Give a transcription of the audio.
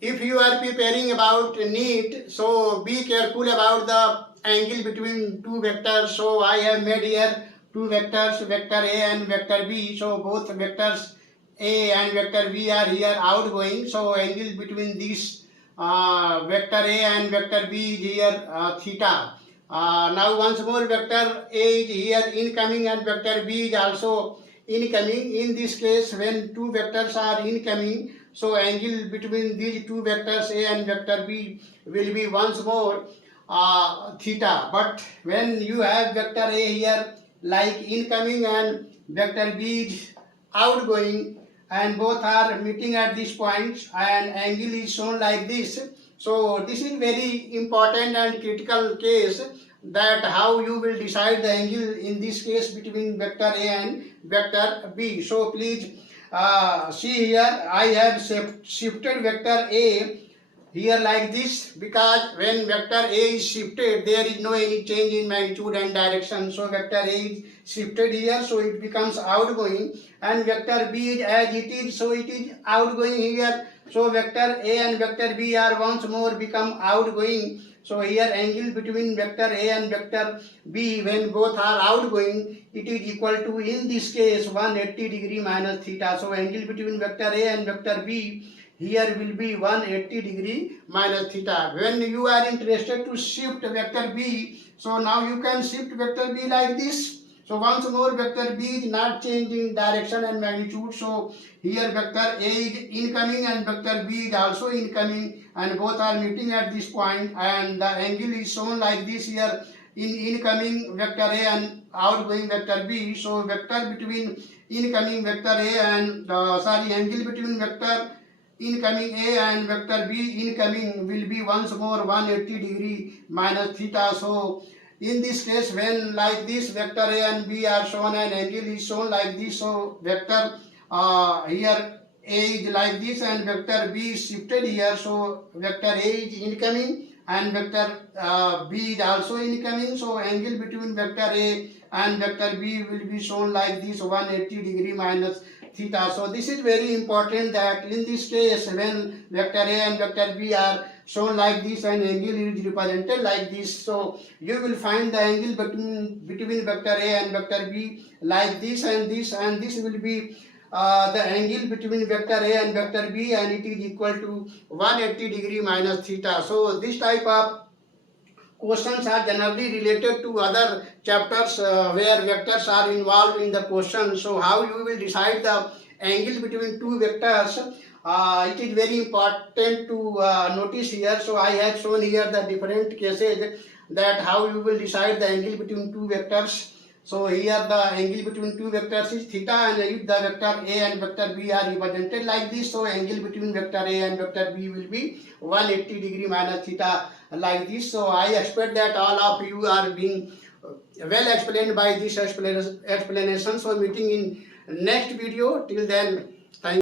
if you are preparing about NEET, so be careful about the angle between two vectors. So I have made here two vectors, vector A and vector B. So both vectors A and vector B are here outgoing. So angle between these vector A and vector B is here theta. Now once more, vector A is here incoming and vector B is also incoming. In this case, when two vectors are incoming, so angle between these two vectors A and vector B will be once more theta. But when you have vector A here like incoming and vector B is outgoing, and both are meeting at this point and angle is shown like this. So this is very important and critical case, that how you will decide the angle in this case between vector A and vector B. So please see here, I have shifted vector A here like this, because when vector A is shifted, there is no any change in magnitude and direction. So vector A is shifted here, so it becomes outgoing, and vector B is as it is, so it is outgoing here. So vector A and vector B are once more become outgoing. So here angle between vector A and vector B, when both are outgoing, it is equal to, in this case, 180 degree minus theta. So angle between vector A and vector B here will be 180 degree minus theta. When you are interested to shift vector B, so now you can shift vector B like this. So once more, vector B is not changing direction and magnitude. So here vector A is incoming and vector B is also incoming, and both are meeting at this point, and the angle is shown like this here, in incoming vector A and outgoing vector B. So vector between incoming vector A and angle between vector incoming A and vector B incoming will be once more 180 degree minus theta. So in this case, when like this vector A and B are shown and angle is shown like this, so vector here A is like this and vector B is shifted here, so vector A is incoming and vector B is also incoming. So angle between vector A and vector B will be shown like this, 180 degree minus theta. So this is very important, that in this case, when vector A and vector B are shown like this and angle is represented like this, so you will find the angle between vector A and vector B like this, and this will be the angle between vector A and vector B, and it is equal to 180 degree minus theta. So this type of questions are generally related to other chapters where vectors are involved in the question. So how you will decide the angle between two vectors, it is very important to notice here. So I have shown here the different cases, that how you will decide the angle between two vectors. So here the angle between two vectors is theta, and if the vector A and vector B are represented like this, so angle between vector A and vector B will be 180 degree minus theta like this. So I expect that all of you are being well explained by this explanation. So meeting in next video. Till then, thank you.